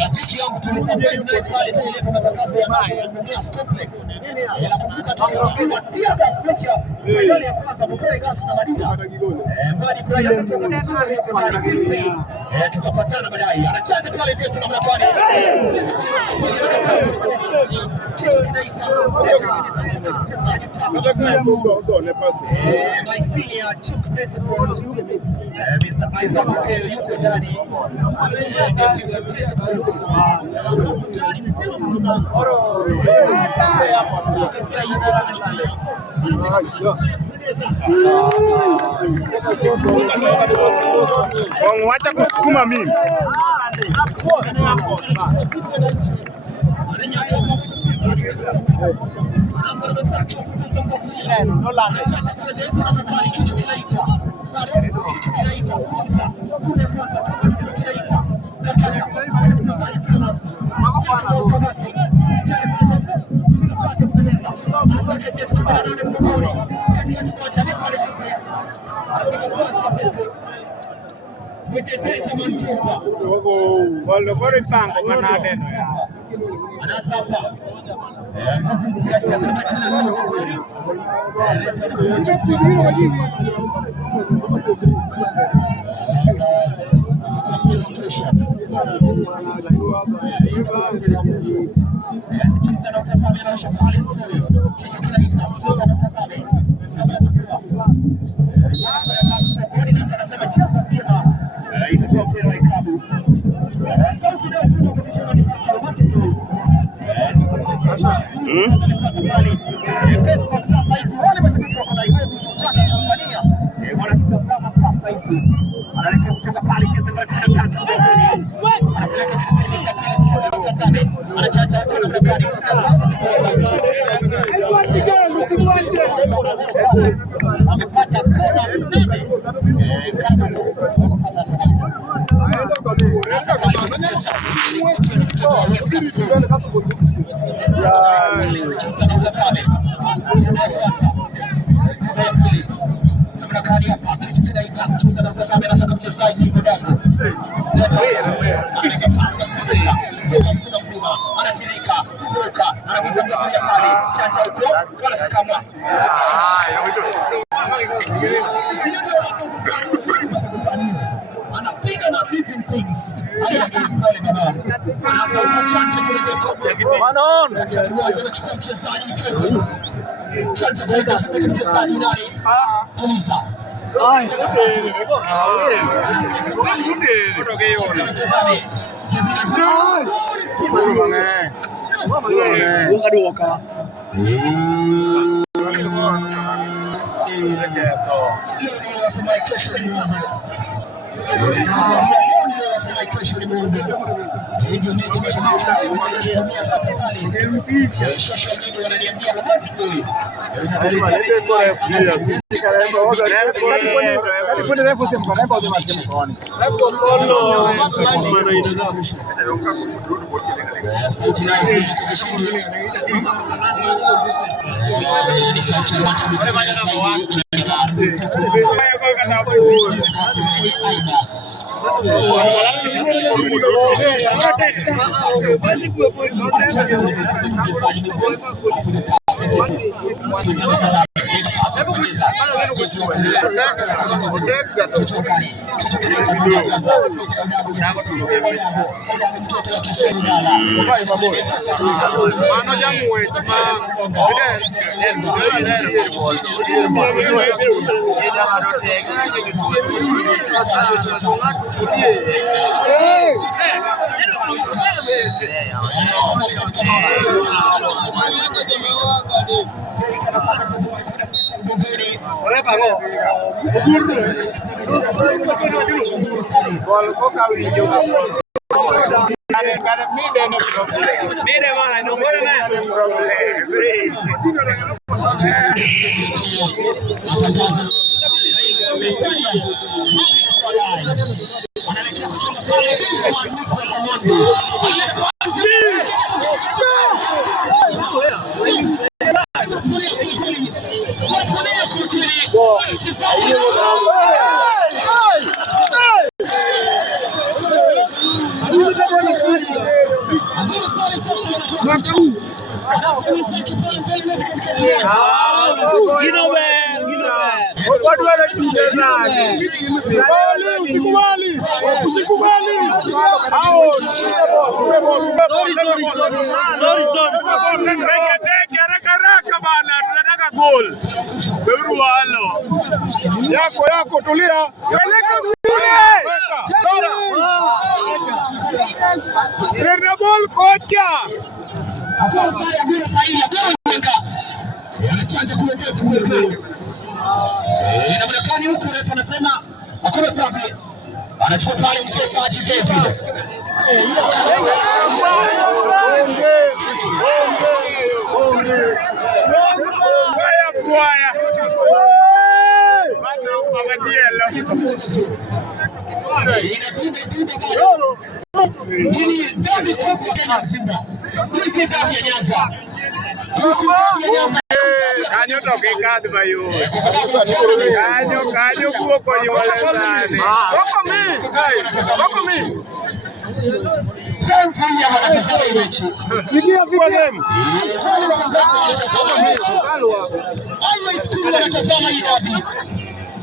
Rafiki yangu tulisafiri naye pale tulileta matangazo ya Gas Complex. Nakumbuka tukiwatia gas mecha finali ya kwanza Mtere Gas na Madina. Bali Brian kutoka Kisumu yuko ndani vipi? Tukapatana baadaye. Anacheza pale pia kuna mlapani. Kitu kinaita my senior chief principal Mr. Isaac Okeo yuko ndani. Deputy principals wacha kusukuma mimi. Waldo kore pango manade no ya. Anapiga na living things. Yako tulia. Ball kocha. Anachanja kule ndefu kule kule. Inamlekani huku refa anasema hakuna tabi. Anachukua pale mchezaji David. Ini dabi kubwa Kenya Simba. Hii dabi ya Nyanza. Kanyo to kikadhi bayo. Kanyo kuoko yolezane. Koko mi. Tanzania wanatazama mechi. Nikia kwa game. Always cool wanatazama hii dabi.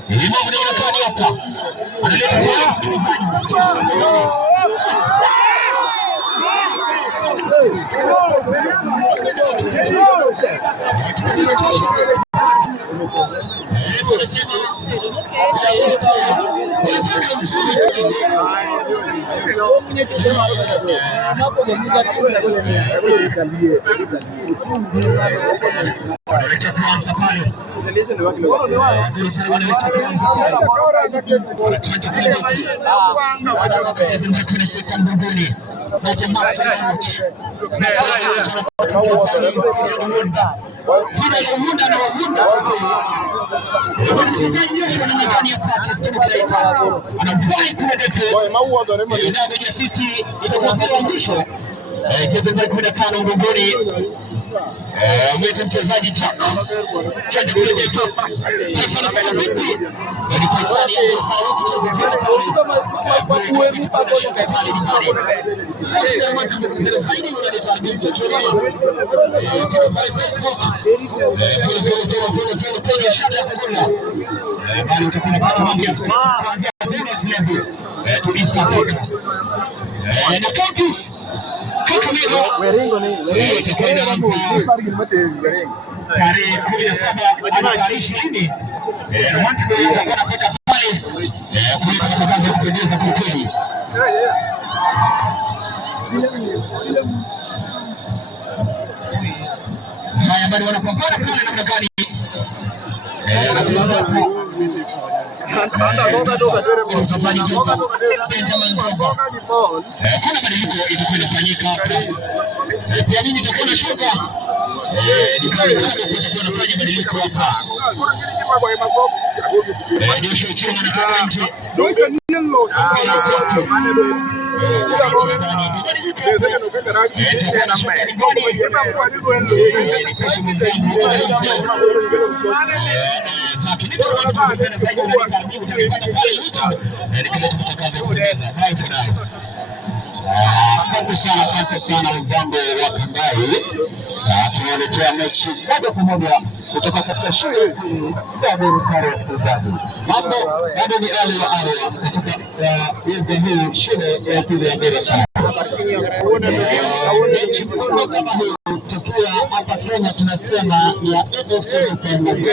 Ni mambo yanaonekana hapa. Analeta kwa msikilizaji. Mwete mchezaji Chaka chaji kule defu anasema vipi ni kwa sani ya Gonzalo kucheza vile pale kwa pale ni sasa ndio mambo kwa zaidi unaleta album chochote fika pale Facebook follow page shada kugonga bali utakuwa unapata mambo ya sport kuanzia zile level to East Africa na Curtis Weringo ni tarehe 17 hadi tarehe 20 Romantic Boy itakuwa nafika pale kuleta matangazo ya kupendeza kwa kweli. Haya bado wanapambana pale namna gani? Mchezaji Jumba Benjamin Jumba. Kuna badiliko itakuwa inafanyika hapa. Pia mimi nitakuwa nashuka. Ni pale kama kutakuwa nafanya badiliko hapa. Joshua Chuma anatoka nje. Justice. Asante sana wenzangu wa Kangai. Tunaletea mechi moja kwa moja kutoka katika shule ya Dorusare. Wasikilizaji, mambo bado ni ale ya ale katika hii shule ya pili ya Dorusare. Mechi kubwa kama hiyo tukiwa hapa Kenya tunasema ni ya AFC Leopards.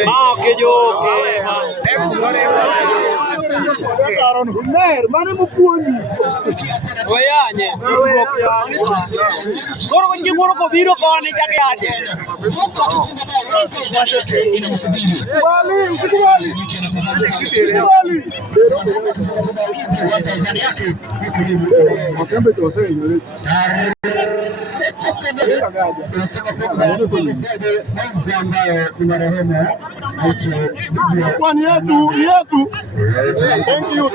ambayo ni marehemu kwa ni yetu. Thank you.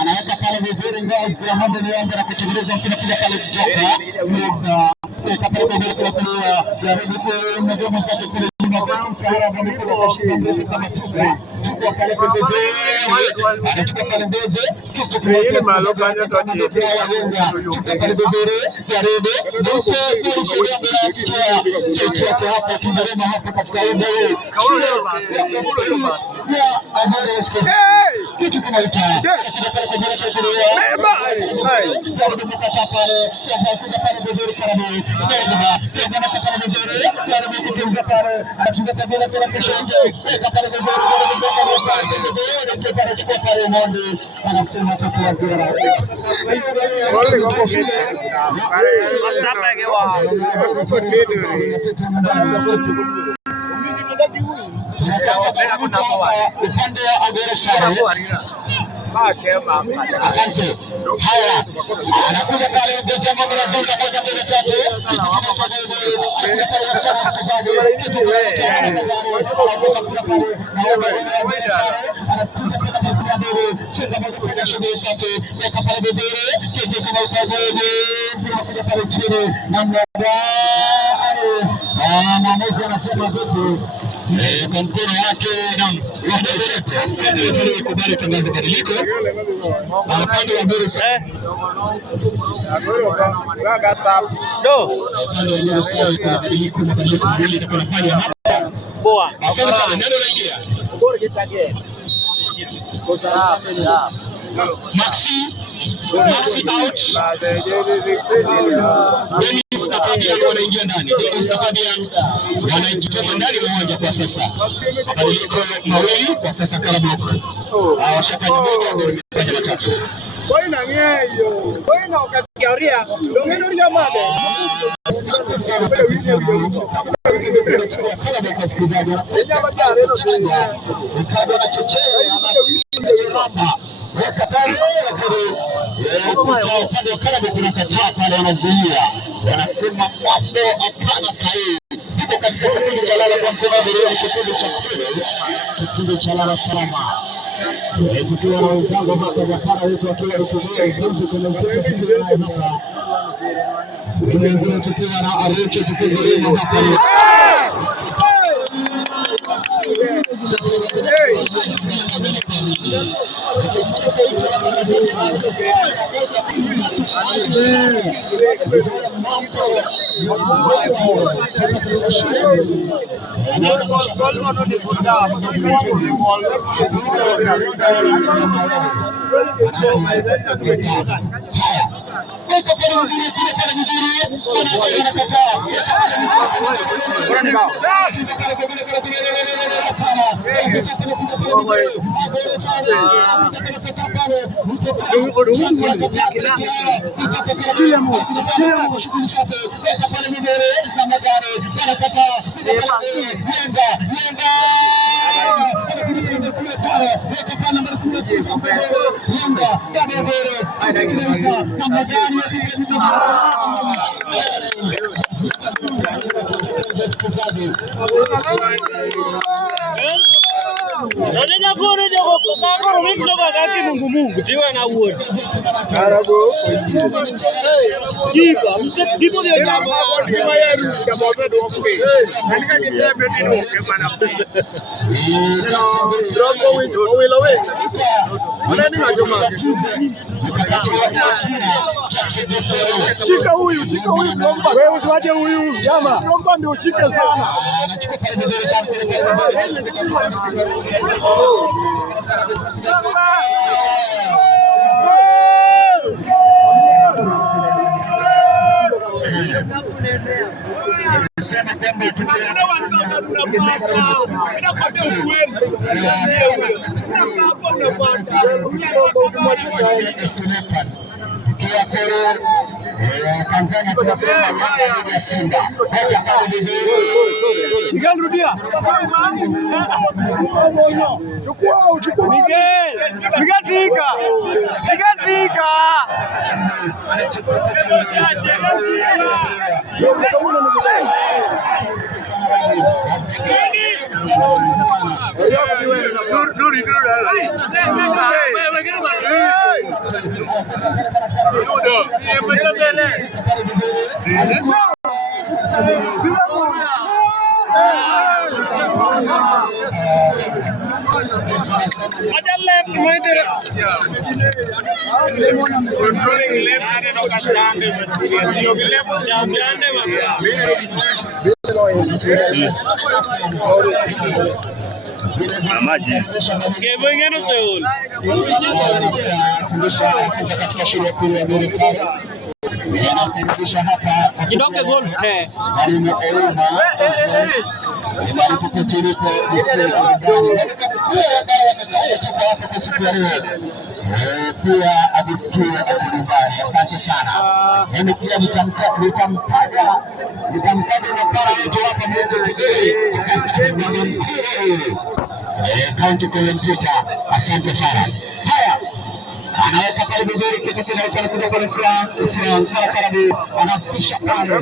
Anaweka pale vizuri ngazi ya mambo ni anga na kutengeneza mpira kile pale joka. kapeleka goli kwa kulia jaribu kuongeza mzake kule nyuma mstahara amekuwa kwa shida mrefu kama tuga tuko pale pembezoni anachukua pale mbele kitu kile malokanya tochi tuko pale vizuri jaribu ndoto kurushia mbele sauti yake hapa kingerema hapa katika wimbo huu ya Alvarez kitu kinaita kuja pale kwa goli kwa kulia jaribu kukata pale kuja pale vizuri karibu ndio anakata vizuri jaribu kutunza pale anachukua kabla kwa kushoto pale vizuri jaribu pale chukua pale Mondi anasema atakuwa vira upande wa Agere Share. Asante. Haya. Anakuja pale Desemba mara moja mbili tatu. Kitu kinaitwa ndio. Anakuja pale Western Msikazani. Kitu kinaitwa anakuja pale na Agere Share. Anakuja pale kwa mbele. Chenga moja kwa shughuli safi. Weka pale vizuri. Kitu kinaitwa ndio. Anakuja pale chini na mwamuzi anasema vipi? Kwa mkono wake na wanachote kubali tangazo badiliko upande wa mbele upande wa mbele sasa kuna mabadiliko mawili yatakayofanywa hapa. Poa. Asante sana. Neno laingia. Maxi out. Dennis na Fabian wanaingia ndani. Dennis na Fabian wanajitoma ndani mmoja kwa sasa. Mabadiliko mawili kwa sasa Karabok. Washafanya moja goli moja matatu. Kwa ina nyeyo. Kwa ina ukatiaria. Domino ya made. Karabok wasikilizaji. Ukado na chochea ama weka pale upande wa Karabok kuna kataa pale wanazuia. Wanasema mambo hapana sahihi. Tuko katika kipindi cha lala kwa mkono wa kipindi cha pili. Kipindi cha lala salama. Tukiwa na wenzangu hapa Japara wetu wakiwa likilia ikiwa kuna mtoto tukiwa naye hapa. Wengine tukiwa na Aruche tukiwa hapa. Mungu tiwa na wood. Karabo. Kipa, mse kipo ndio jambo. Kipa ya jambo ndio okay. Nataka nitembe ndio kemana. Drop we away. Nani ngajoma? Shika huyu Drogba. Wewe usiwache huyu jamaa. Drogba ndio ushike sana. Anachukua pale vizuri sana sema kwamba Tanzania tunasema Yanga dhidi ya Simba. Hata pale vizuri. Rudia. Chukua. Miguel fika. Aja left pointer. Controlling left and no kachande maji kevengeno seul katika shule ya pili ya Beresari yanamkaribisha hapa kidoke gol te mwalimu Elma Imani kupitilipo district burudani na mkuu ambaye amefanya tuko hapa kwa siku ya leo pia ajisikie akinyumbani. Asante sana. Mimi pia nitamtaja na para yetu hapa mmoja kigeni county commentator. Asante sana. Haya, anaweka pale vizuri kitu kinaitwa anakuja pale Frank Karabu anapisha pale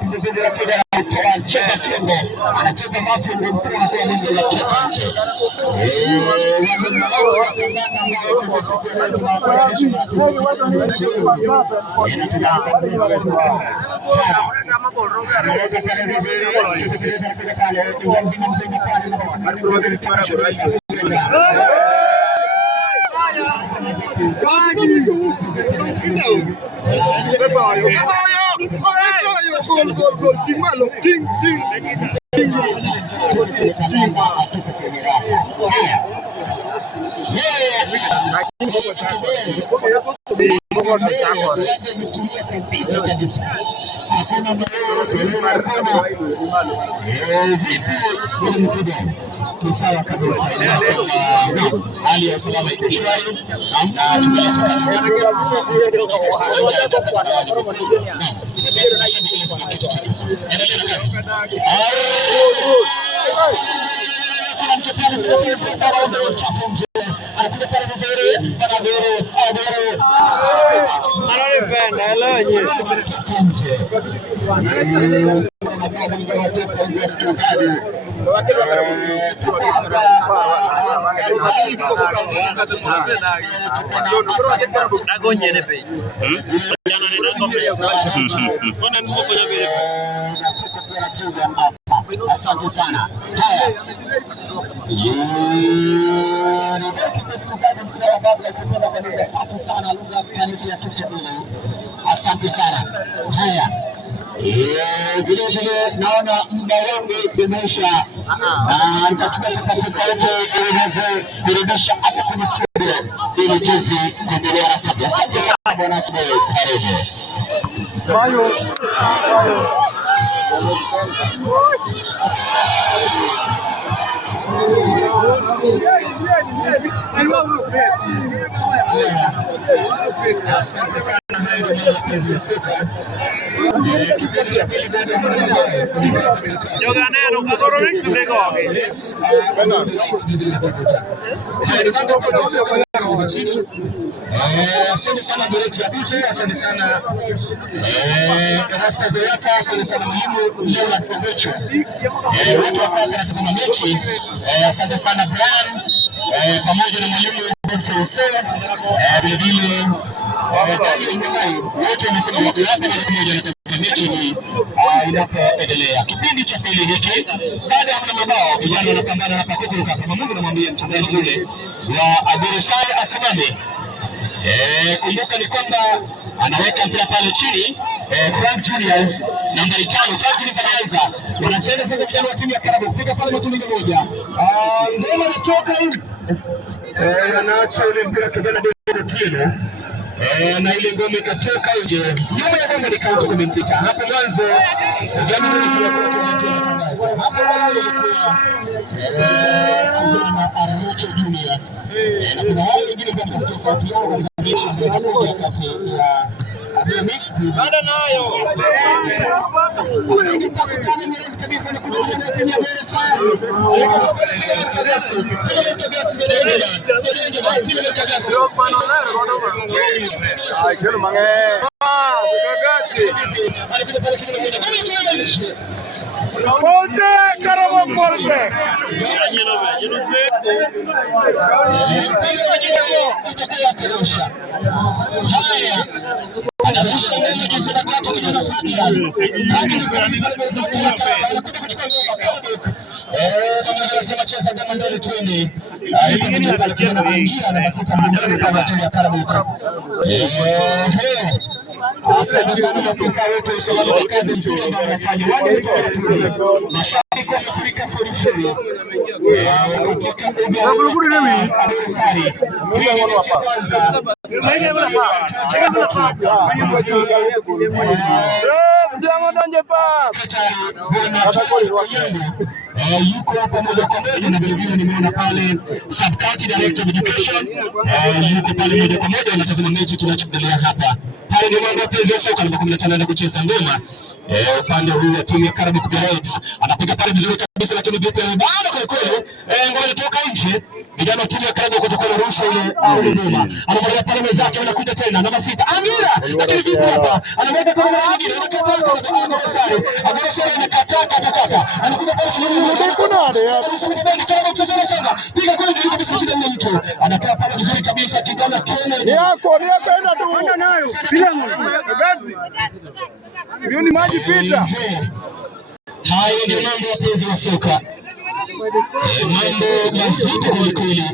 pembezoni la kile anacheza fimbo, anacheza mafimbo mpira kwa mwingi na cheka nje. Sawa kabisa. Hali ya usalama iko shwari na tumeleta asante sana. Haya, safi sana lugha kanifu ya Kiswahili. Asante sana. Haya, vile vile naona muda wangu umeisha, na nitachukua nafasi yote ili niweze kurudisha hapa kwenye studio ili tuweze kuendelea na kazi. Asante sana bwana Kibele, karibu. Mayo. Asante sana asante sana Doreti ya Bute, asante sana Rasta Zoyata, asante sana mwalimu Leonard Obecho, watu wako wanatazama mechi, asante sana Brian pamoja na mwalimu Godfrey Osea, vile vile Daniel Nyamai, wote wamesema wako hapa na pamoja na tazama mechi hii inapoendelea. Kipindi cha pili hiki baada ya mabao vijana wanapambana na pakuruka, kama Mungu anamwambia mchezaji yule wa Beresari asimame. Kumbuka ni kwamba anaweka mpira pale chini Frank Julius nambari 5. Frank Julius anaanza. Wanasema sasa vijana wa timu ya Karabu kupiga pale matumizi moja. Ngoma inatoka hivi. Anaacha ile mpira kibana ndio tino. Na ile ngoma ikatoka nje. Nyuma ya ngoma ni counter commentator. Hapo mwanzo vijana ndio walikuwa wanatia matangazo. Hapo wale walikuwa kuna Arrocho Junior. Na kuna wale wengine pia mtasikia sauti yao katika mechi ambayo inakuja kati ya Mix baada nayo. Kuna kipasu kama mwezi kabisa na kuja na timu ya Beresari. Alikuwa Beresari kabisa. Kile kabisa mbele. Kile kabisa. Ai kero mange. Gagasi. Alikuwa pale kile moja. Kama challenge. Ponte Karabu Ponte. Haya. anarusha mbele jezi namba 3 kijana Fabian. Fabian karibu mezani anakuja kuchukua ngoma Karabuk. Mmoja anasema cheza ngoma mbele twende. Alikuja pale kijana Angira namba 6 mbele kwa timu ya Karabuk. Asante sana maafisa wote usalama wa kazi nzuri ambao wanafanya. Wale wametoka tuli. Mashabiki wamefurika furifuri. Kutoka Uganda. Adversary. Yuko pamoja kwa moja na vilevile nimeona pale Subcounty Director of Education yuko pale moja kwa moja anatazama mechi kinachoendelea hapa. Haya ndio mambo ya mchezo wa soka namba 15 anaenda kucheza ngoma. Upande huu wa timu ya Karabuk Reds anapiga pale vizuri kabisa, lakini vipi bado kwa kweli ngoma inatoka nje. Vijana timu ya Karabuk kutoka na rusha ile ngoma. Anaangalia pale mezake anakuja tena namba 6 Angira, lakini vipi hapa anamweka tena mara nyingine anakataa Adversary anakataa katakata. Anakuja pale piga kwenda yuko kabisa kijana mtu. Anakaa pale vizuri kabisa kijana Kennedy. Yako enda tu. Bila gazi. Hiyo ni maji pita. Hayo ndio mambo ya penzi wa soka. Mambo mazito kweli.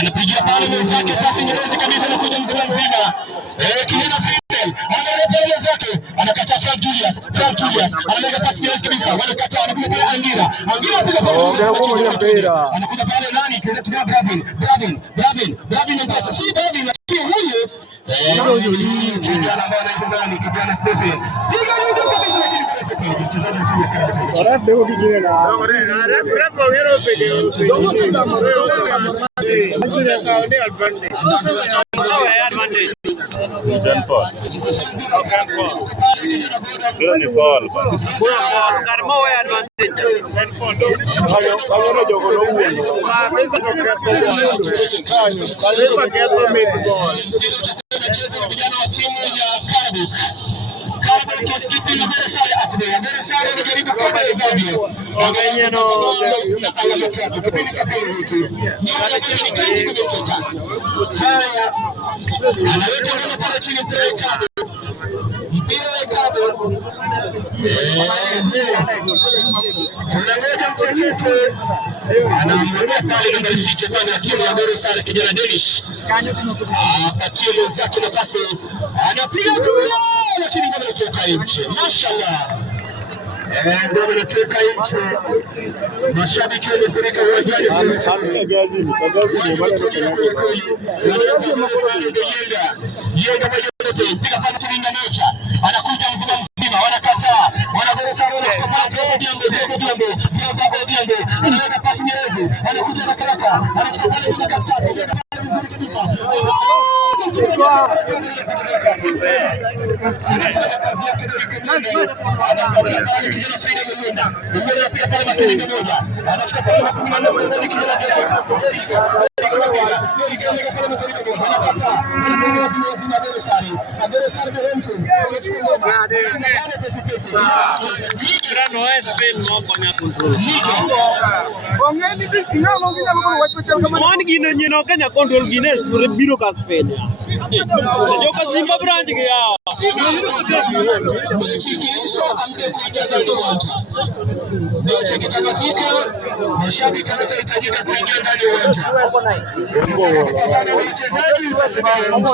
Anapigia pale mwenzake pasi nyerezi kabisa na kuja mzima. Kijana Fidel anaangalia pale mwenzake anakataa Frank Julius anamega pasi nyerezi kabisa, wanakataa anakuja pale Angira anapiga pale anakuja pale nani kijana Bravin mpasa si Bravin lakini huyu kijana ambaye anaitwa kijana Stephen piga yote kabisa lakini kwa mchezaji wa timu ya Karabuk. Ref leo kijine na ref wangero pekee. Vijana wa timu ya Karabuk. Karabuk kiskipi na Adversary Adversary anajaribu kama hivyo. Angalia na alama tatu kipindi cha pili hiki. Nyuma ya kati kumetoka. Haya. Anaweka ngoma pale chini mpira Kabo. Tunangoja mchecheto. Anamwambia pale namba 6 pale ya timu ya Adversary kijana Danish. Apatie mwenzake nafasi. Anapiga tu lakini ngoma inatoka nje. Mashallah. Ngoma inatoka nje. Mashabiki wamefurika uwanjani sasa. Piga pale Tiringa Nature. Anakuja mzima wanakataa. Adversary wanachukua pale Diambo. Anaweka pasi nyerezi. Anakuja Zakaraka. Anachukua pale kwa katikati. Vizuri kabisa. Anafanya kazi yake anapatia pale kijana Saida Munda. Mmoja anapiga pale makilinga moja. Anachukua pale makilinga moja kijana anakataa. Adversary ndio mtu. Anachukua ngoma. Grano Spain moko nya control. Ongeni bikina ngina mko wacho kama Mwan gino nyino Kenya control Guinness biro ka Spain. Joka Simba branch ke ya. Mechi kisha amke kuingia ndani uwanja. Mechi kitakatika, mashabiki watahitajika kuingia ndani uwanja. Wachezaji utasimama.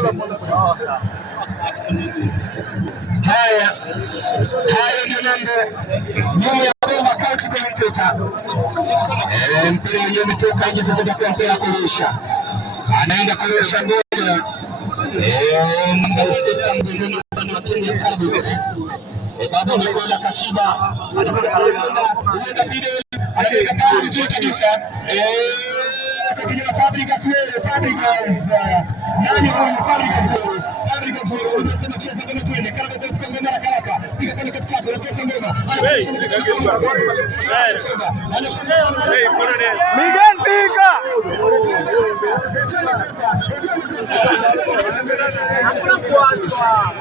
Haya ndio mambo. Nyuma ya bomba county commentator. Mpira wenyewe umetoka nje sasa kwa mpira kurusha. Anaenda kurusha ngoma. Namba 6 mbele wa timu ya Karabuk. Baba Nikola Kashiba anapiga pale Mwenda Fidel anapiga pale vizuri kabisa. Kijana Fabregas nani huyu Fabregas anasema cheza ngoma twende Karabuk kutoka ngoma na Karaka piga pale katikati anakosa ngoma anapisha Miguel fika. Hakuna kuanza.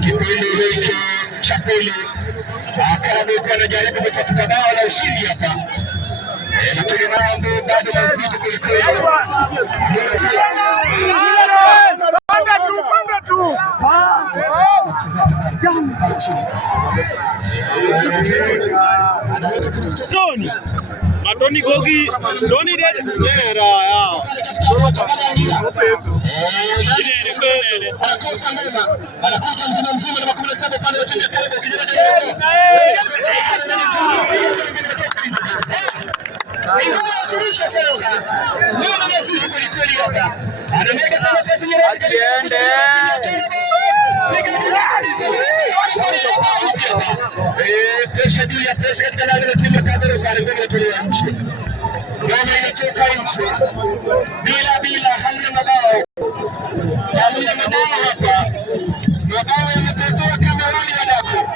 Kipindi hiki cha pili Karabuk anajaribu kutafuta bao la ushindi hapa. lakini mambo bado mazito kulikweli. Soni Matoni Gogi Doni Dead Nera ya anakosa mema, anakuja mzima na 17 pale yote ya karibu kijana kurusha sasa. Leo na mazuri kweli kweli hapa. Anamega tena pesa nyingi kabisa. Presha juu ya presha katika lango la timu ya Kagera Sare ndio inatolewa nje. Ngoma inatoka nje. Bila hamna mabao. Hamna mabao hapa. Mabao yamepotea kama wali wa dako.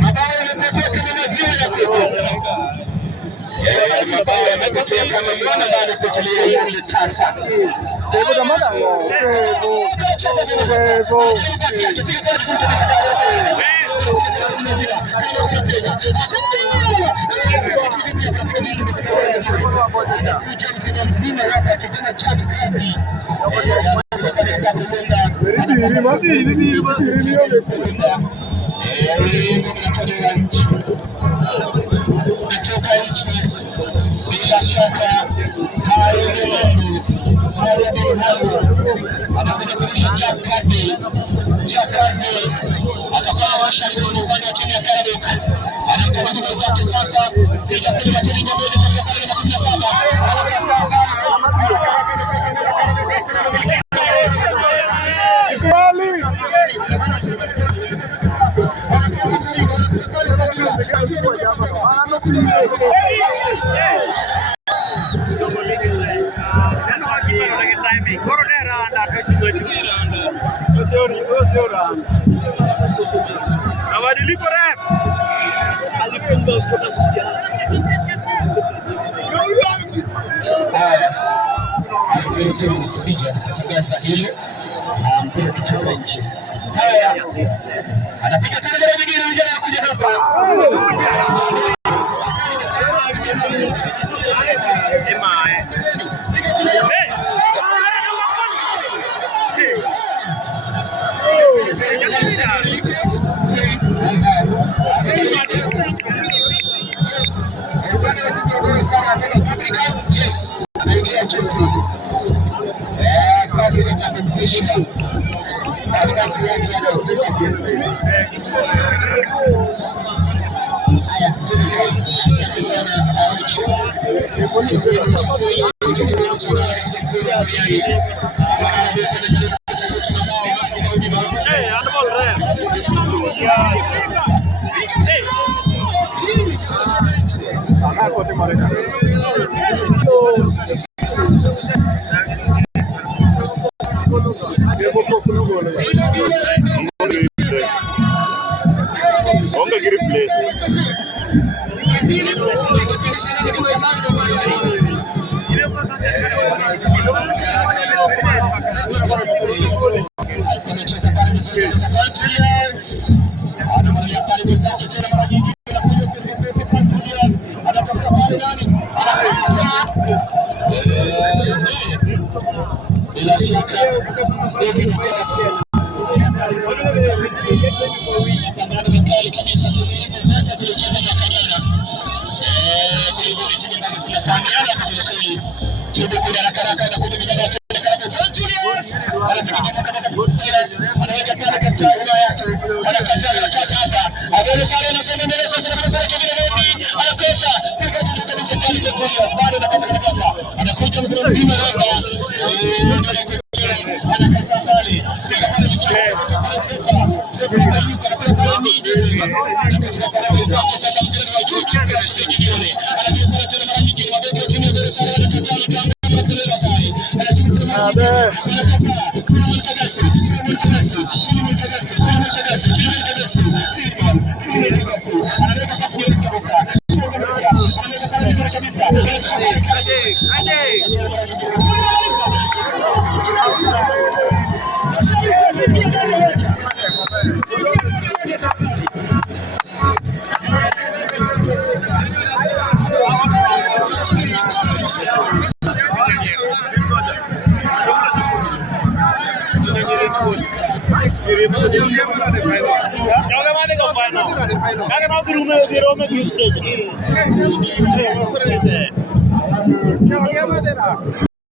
Mabao yamepotea kama maziwa ya kuku. Mabao yamepotea kama mwana bado kutulia ile tasa. Mzima hapa kijana chake kazi. Bila shaka hayo ni mambo anakuja kurusha Jack Carvey atakuwa anawasha goli upande wa timu ya Karabuk. Anamkabidhi mwenzake sasa, piga kwenye matiringo mbele tafuta pale na 17 anakataa Mabadiliko ref. Alifunga kutoka kuja. Sio Mr. DJ atatangaza hilo. Mpira kichwa nchi. Haya. Anapiga tena mara nyingine vijana wanakuja hapa. Yes. Anaingia Jeffrey. Fabulous competition. After yake anazidi. Haya, asante sana Aucho. Kipindi cha pili, kipindi cha nane katika mkono wa Mayai. Karibu kwenye kile kitafuta na bao hapa kwa ujima. Final.